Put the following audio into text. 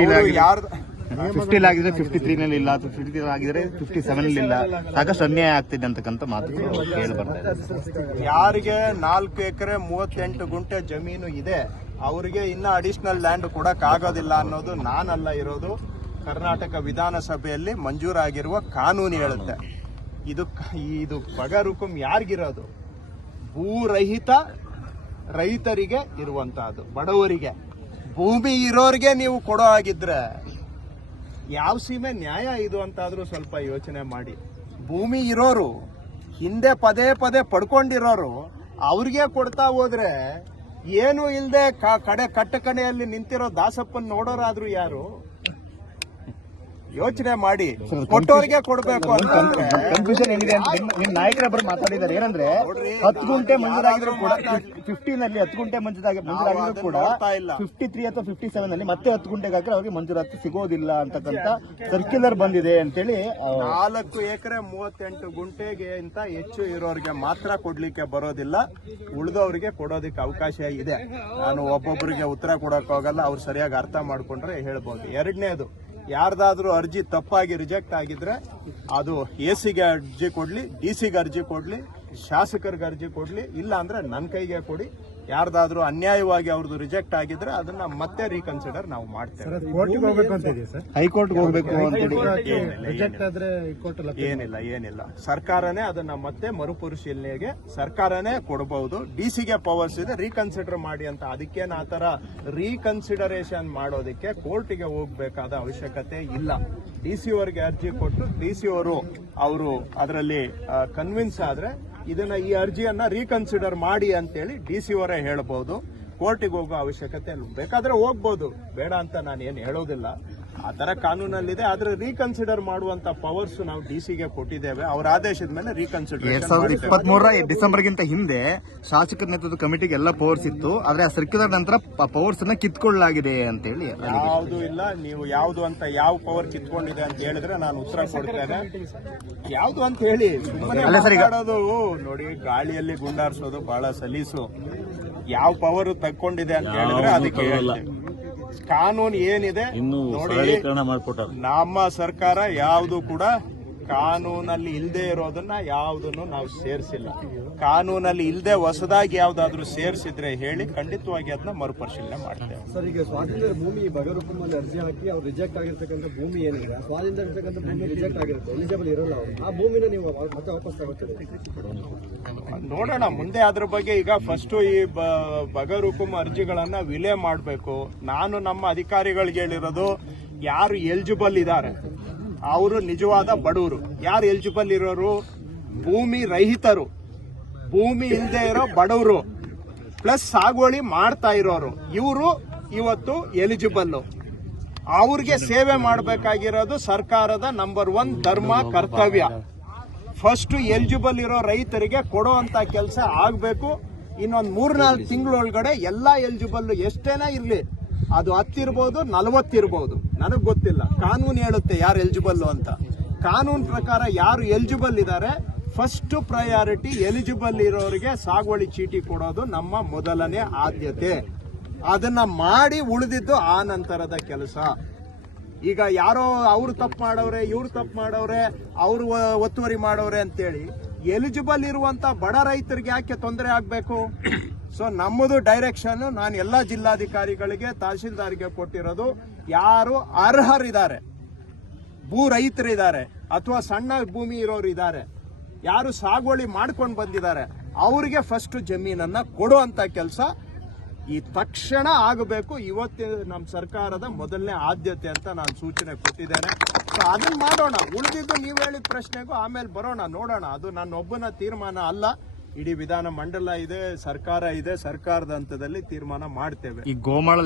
50 ಆಗಿದ್ರೆ 53 ನಲ್ಲಿ ಇಲ್ಲ, 53 ಆಗಿದ್ರೆ 57 ಇಲ್ಲ. ಸಾಕಷ್ಟು ಅನ್ಯಾಯ ಆಗ್ತಿದೆ ಅಂತಕ್ಕಂಥ ಮಾತು ಕೇಳಿ ಬರ್ತಾ ಇದೆ. ಯಾರಿಗೆ 4 ಎಕರೆ 38 ಗುಂಟೆ ಜಮೀನು ಇದೆ ಅವರಿಗೆ ಇನ್ನ ಅಡಿಷನಲ್ ಲ್ಯಾಂಡ್ ಕೊಡಕ್ ಆಗೋದಿಲ್ಲ ಅನ್ನೋದು ನಾನಲ್ಲ ಇರೋದು, ಕರ್ನಾಟಕ ವಿಧಾನಸಭೆಯಲ್ಲಿ ಮಂಜೂರಾಗಿರುವ ಕಾನೂನು ಹೇಳುತ್ತೆ. ಇದು ಬಗರುಕುಂ ಯಾರಿಗಿರೋದು? ಭೂರಹಿತ ರೈತರಿಗೆ ಇರುವಂತಹದ್ದು, ಬಡವರಿಗೆ. ಭೂಮಿ ಇರೋರಿಗೆ ನೀವು ಕೊಡೋ ಆಗಿದ್ರೆ ಯಾವ ಸೀಮೆ ನ್ಯಾಯ ಇದು ಅಂತಾದ್ರೂ ಸ್ವಲ್ಪ ಯೋಚನೆ ಮಾಡಿ. ಭೂಮಿ ಇರೋರು ಹಿಂದೆ ಪದೇ ಪದೇ ಪಡ್ಕೊಂಡಿರೋರು ಅವ್ರಿಗೆ ಕೊಡ್ತಾ ಹೋದ್ರೆ ಏನು ಇಲ್ಲದೆ ಕಟ್ಟ ಕಡೆಯಲ್ಲಿ ನಿಂತಿರೋ ದಾಸಪ್ಪನ್ ನೋಡೋರಾದ್ರೂ ಯಾರು? ಯೋಚನೆ ಮಾಡಿ. ಕೊಟ್ಟೋರಿಗೆ ಕೊಡ್ಬೇಕು ಅಂತಂದ್ರೆ ಕನ್ಫ್ಯೂಷನ್ ಏನಿದೆ ಅಂತ ನಿಮ್ ನಾಯಕರೊಬ್ಬರು ಮಾತಾಡಿದ್ದಾರೆ. ಏನಂದ್ರೆ 10 ಗುಂಟೆ ಮಂಜೂರಾಗಿದ್ರು ಕೂಡ 50 ನಲ್ಲಿ 10 ಗುಂಟೆ ಮಂಜೂರಾಗಿದ್ರು ಕೂಡ 53 ಅಥವಾ 57 ನಲ್ಲಿ ಮತ್ತೆ 10 ಗುಂಟೆಗೆ ಹಾಕಿದ್ರೆ ಅವ್ರಿಗೆ ಮಂಜೂರಾತಿ ಸಿಗೋದಿಲ್ಲ ಅಂತಕ್ಕಂಥ ಸರ್ಕ್ಯುಲರ್ ಬಂದಿದೆ ಅಂತೇಳಿ. 4 ಎಕರೆ 38 ಗುಂಟೆಗೆ ಅಂತ ಹೆಚ್ಚು ಇರೋರಿಗೆ ಮಾತ್ರ ಕೊಡ್ಲಿಕ್ಕೆ ಬರೋದಿಲ್ಲ, ಉಳಿದವರಿಗೆ ಕೊಡೋದಕ್ಕೆ ಅವಕಾಶ ಇದೆ. ನಾನು ಒಬ್ಬೊಬ್ಬರಿಗೆ ಉತ್ತರ ಕೊಡಕ್ ಹೋಗಲ್ಲ, ಅವ್ರು ಸರಿಯಾಗಿ ಅರ್ಥ ಮಾಡ್ಕೊಂಡ್ರೆ ಹೇಳ್ಬೋದು. ಎರಡನೇದು, ಯಾರ್ದಾದ್ರೂ ಅರ್ಜಿ ತಪ್ಪಾಗಿ ರಿಜೆಕ್ಟ್ ಆಗಿದ್ರೆ ಅದು ಎಸಿಗೆ ಅರ್ಜಿ ಕೊಡ್ಲಿ, ಡಿಸಿಗೆ ಅರ್ಜಿ ಕೊಡ್ಲಿ, ಶಾಸಕರಿಗೆ ಅರ್ಜಿ ಕೊಡ್ಲಿ, ಇಲ್ಲ ಅಂದ್ರೆ ನನ್ನ ಕೈಗೆ ಕೊಡಿ. ಯಾರ್ದಾದ್ರೂ ಅನ್ಯಾಯವಾಗಿ ಅವ್ರದ್ದು ರಿಜೆಕ್ಟ್ ಆಗಿದ್ರೆ ಅದನ್ನ ಮತ್ತೆ ರೀಕನ್ಸಿಡರ್ ನಾವು ಮಾಡ್ತೇವೆ. ಹೈಕೋರ್ಟ್ ಹೋಗ್ಬೇಕು ಏನಿಲ್ಲ, ಸರ್ಕಾರನೇ ಅದನ್ನ ಮತ್ತೆ ಮರುಪರಿಶೀಲನೆಗೆ ಸರ್ಕಾರನೇ ಕೊಡಬಹುದು. ಡಿಸಿಗೆ ಪವರ್ಸ್ ಇದೆ, ರೀಕನ್ಸಿಡರ್ ಮಾಡಿ ಅಂತ. ಅದಕ್ಕೇನು ಆತರ ರೀಕನ್ಸಿಡರೇಷನ್ ಮಾಡೋದಕ್ಕೆ ಕೋರ್ಟಿಗೆ ಹೋಗ್ಬೇಕಾದ ಅವಶ್ಯಕತೆ ಇಲ್ಲ. ಡಿಸಿ ಅವರಿಗೆ ಅರ್ಜಿ ಕೊಟ್ಟು ಡಿಸಿ ಅವರು ಅದರಲ್ಲಿ ಕನ್ವಿನ್ಸ್ ಆದ್ರೆ ಇದನ್ನ ಈ ಅರ್ಜಿಯನ್ನ ರೀಕನ್ಸಿಡರ್ ಮಾಡಿ ಅಂತೇಳಿ ಡಿಸಿ ಅವರೇ ಹೇಳ್ಬಹುದು. ಕೋರ್ಟಿಗೆ ಹೋಗೋ ಅವಶ್ಯಕತೆ ಬೇಕಾದ್ರೆ ಹೋಗ್ಬೋದು, ಬೇಡ ಅಂತ ನಾನು ಏನು ಹೇಳೋದಿಲ್ಲ. ಆ ತರ ಕಾನೂನಲ್ಲಿದೆ. ಆದ್ರೆ ರೀಕನ್ಸಿಡರ್ ಮಾಡುವಂತ ಪವರ್ಸ್ ನಾವು ಡಿಸಿಗೆ ಕೊಟ್ಟಿದ್ದೇವೆ. ಅವರ ಆದೇಶದ ಮೇಲೆ ರೀಕನ್ಸಿಡರ್. 2023 ಡಿಸೆಂಬರ್ಗಿಂತ ಹಿಂದೆ ಶಾಸಕರ ನೇತೃತ್ವದ ಕಮಿಟಿಗೆ ಎಲ್ಲ ಪವರ್ಸ್ ಇತ್ತು, ಆದ್ರೆ ಆ ಸರ್ಕ್ಯುಲರ್ ನಂತರ ಪವರ್ಸ್ ಅನ್ನ ಕಿತ್ಕೊಳ್ಳಲಾಗಿದೆ ಅಂತ ಹೇಳಿ. ಯಾವುದು ಇಲ್ಲ, ನೀವು ಯಾವ್ದು ಅಂತ ಯಾವ ಪವರ್ ಕಿತ್ಕೊಂಡಿದೆ ಅಂತ ಹೇಳಿದ್ರೆ ನಾನು ಉತ್ತರ ಕೊಡ್ತೇನೆ. ಯಾವ್ದು ಅಂತ ಹೇಳಿ ಮಾತಾಡೋದು ನೋಡಿ, ಗಾಳಿಯಲ್ಲಿ ಗುಂಡಾರಿಸೋದು ಬಹಳ ಸಲೀಸು. ಯಾವ ಪವರ್ ತಕ್ಕೊಂಡಿದೆ ಅಂತ ಹೇಳಿದ್ರೆ ಅದಕ್ಕೆ ಕಾನೂನು ಏನಿದೆ ನೋಡಿ. ನಮ್ಮ ಸರ್ಕಾರ ಯಾವುದು ಕೂಡ ಕಾನೂನಲ್ಲಿ ಇಲ್ಲದೆ ಇರೋದನ್ನ ಯಾವುದನ್ನು ನಾವು ಸೇರಿಸಿಲ್ಲ. ಕಾನೂನಲ್ಲಿ ಇಲ್ಲದೆ ಹೊಸದಾಗಿ ಯಾವ್ದಾದ್ರು ಸೇರಿಸಿದ್ರೆ ಹೇಳಿ, ಖಂಡಿತವಾಗಿ ಅದನ್ನ ಮರುಪರಿಶೀಲನೆ ಮಾಡ್ತೇವೆ. ಸರ್, ಈಗ ಸ್ವಾತಂತ್ರ್ಯ ಭೂಮಿ ಬಗರುಕುಂಬಲ್ಲಿ ಅರ್ಜಿ ಹಾಕಿ ಅವ್ರು ರಿಜೆಕ್ಟ್ ಆಗಿರ್ತಕ್ಕಂಥ ಭೂಮಿ ಏನಿದೆ, ಸ್ವಾತಂತ್ರ್ಯ ಇರ್ತಕ್ಕಂಥ ಭೂಮಿ ರಿಜೆಕ್ಟ್ ಆಗಿರುತ್ತೆ, ಎಲಿಜಿಬಲ್ ಇರೋಲ್ಲ ಅವರು, ಆ ಭೂಮಿನ ನೀವು ಮತ್ತೆ ವಾಪಸ್ ತಗೋತೀರಿ? ನೋಡೋಣ ಮುಂದೆ ಅದ್ರ ಬಗ್ಗೆ. ಈಗ ಫಸ್ಟ್ ಈ ಬಗರುಕುಂ ಅರ್ಜಿಗಳನ್ನ ವಿಲೇ ಮಾಡಬೇಕು. ನಾನು ನಮ್ಮ ಅಧಿಕಾರಿಗಳಿಗೆ ಹೇಳಿರೋದು, ಯಾರು ಎಲಿಜಿಬಲ್ ಇದ್ದಾರೆ ಅವರು ನಿಜವಾದ ಬಡವರು. ಯಾರು ಎಲಿಜಿಬಲ್ ಇರೋರು? ಭೂಮಿ ರಹಿತರು, ಭೂಮಿ ಇಲ್ಲದೆ ಇರೋ ಬಡವರು, ಪ್ಲಸ್ ಸಾಗುವಳಿ ಮಾಡ್ತಾ ಇರೋರು, ಇವರು ಇವತ್ತು ಎಲಿಜಿಬಲ್. ಅವ್ರಿಗೆ ಸೇವೆ ಮಾಡಬೇಕಾಗಿರೋದು ಸರ್ಕಾರದ ನಂಬರ್ 1 ಧರ್ಮ, ಕರ್ತವ್ಯ. ಫಸ್ಟ್ ಎಲಿಜಿಬಲ್ ಇರೋ ರೈತರಿಗೆ ಕೊಡೋ ಅಂತ ಕೆಲಸ ಆಗಬೇಕು. ಇನ್ನೊಂದು 3-4 ತಿಂಗಳೊಳಗಡೆ ಎಲ್ಲಾ ಎಲಿಜಿಬಲ್ ಎಷ್ಟೇನ ಇರ್ಲಿ, ಅದು 10 ಇರ್ಬೋದು, 40 ಇರ್ಬೋದು, ನನಗ್ ಗೊತ್ತಿಲ್ಲ. ಕಾನೂನು ಹೇಳುತ್ತೆ ಯಾರು ಎಲಿಜಿಬಲ್ ಅಂತ. ಕಾನೂನು ಪ್ರಕಾರ ಯಾರು ಎಲಿಜಿಬಲ್ ಇದ್ದಾರೆ, ಫಸ್ಟ್ ಪ್ರಯಾರಿಟಿ ಎಲಿಜಿಬಲ್ ಇರೋರಿಗೆ ಸಾಗುವಳಿ ಚೀಟಿ ಕೊಡೋದು ನಮ್ಮ ಮೊದಲನೇ ಆದ್ಯತೆ. ಅದನ್ನ ಮಾಡಿ ಉಳಿದಿದ್ದು ಆ ನಂತರದ ಕೆಲಸ. ಈಗ ಯಾರೋ ಅವ್ರು ತಪ್ಪು ಮಾಡವ್ರೆ, ಇವ್ರು ತಪ್ಪು ಮಾಡವ್ರೆ, ಅವ್ರು ಒತ್ತುವರಿ ಮಾಡವ್ರೆ ಅಂತೇಳಿ ಎಲಿಜಿಬಲ್ ಇರುವಂತ ಬಡ ರೈತರಿಗೆ ಯಾಕೆ ತೊಂದರೆ ಆಗ್ಬೇಕು? ಸೊ ನಮ್ಮದು ಡೈರೆಕ್ಷನ್, ನಾನು ಎಲ್ಲಾ ಜಿಲ್ಲಾಧಿಕಾರಿಗಳಿಗೆ, ತಹಶೀಲ್ದಾರ್ಗೆ ಕೊಟ್ಟಿರೋದು, ಯಾರು ಅರ್ಹರಿದ್ದಾರೆ, ಭೂ ರೈತರಿದ್ದಾರೆ ಅಥವಾ ಸಣ್ಣ ಭೂಮಿ ಇರೋರು ಇದ್ದಾರೆ, ಯಾರು ಸಾಗುವಳಿ ಮಾಡ್ಕೊಂಡು ಬಂದಿದ್ದಾರೆ, ಅವರಿಗೆ ಫಸ್ಟ್ ಜಮೀನನ್ನ ಕೊಡುವಂತ ಕೆಲಸ ಈ ತಕ್ಷಣ ಆಗಬೇಕು. ಇವತ್ತಿನ ನಮ್ಮ ಸರ್ಕಾರದ ಮೊದಲನೇ ಆದ್ಯತೆ ಅಂತ ನಾನು ಸೂಚನೆ ಕೊಟ್ಟಿದ್ದೇನೆ. ಸೊ ಅದನ್ನ ಮಾಡೋಣ. ಉಳಿದಿದ್ದು ನೀವು ಹೇಳಿದ ಪ್ರಶ್ನೆಗೂ ಆಮೇಲೆ ಬರೋಣ, ನೋಡೋಣ. ಅದು ನನ್ನೊಬ್ಬನ ತೀರ್ಮಾನ ಅಲ್ಲ, ಇಡೀ ವಿಧಾನ ಮಂಡಲ ಇದೆ, ಸರ್ಕಾರ ಇದೆ, ಸರ್ಕಾರದ ಹಂತದಲ್ಲಿ ತೀರ್ಮಾನ ಮಾಡ್ತೇವೆ. ಈ ಗೋಮಾಳ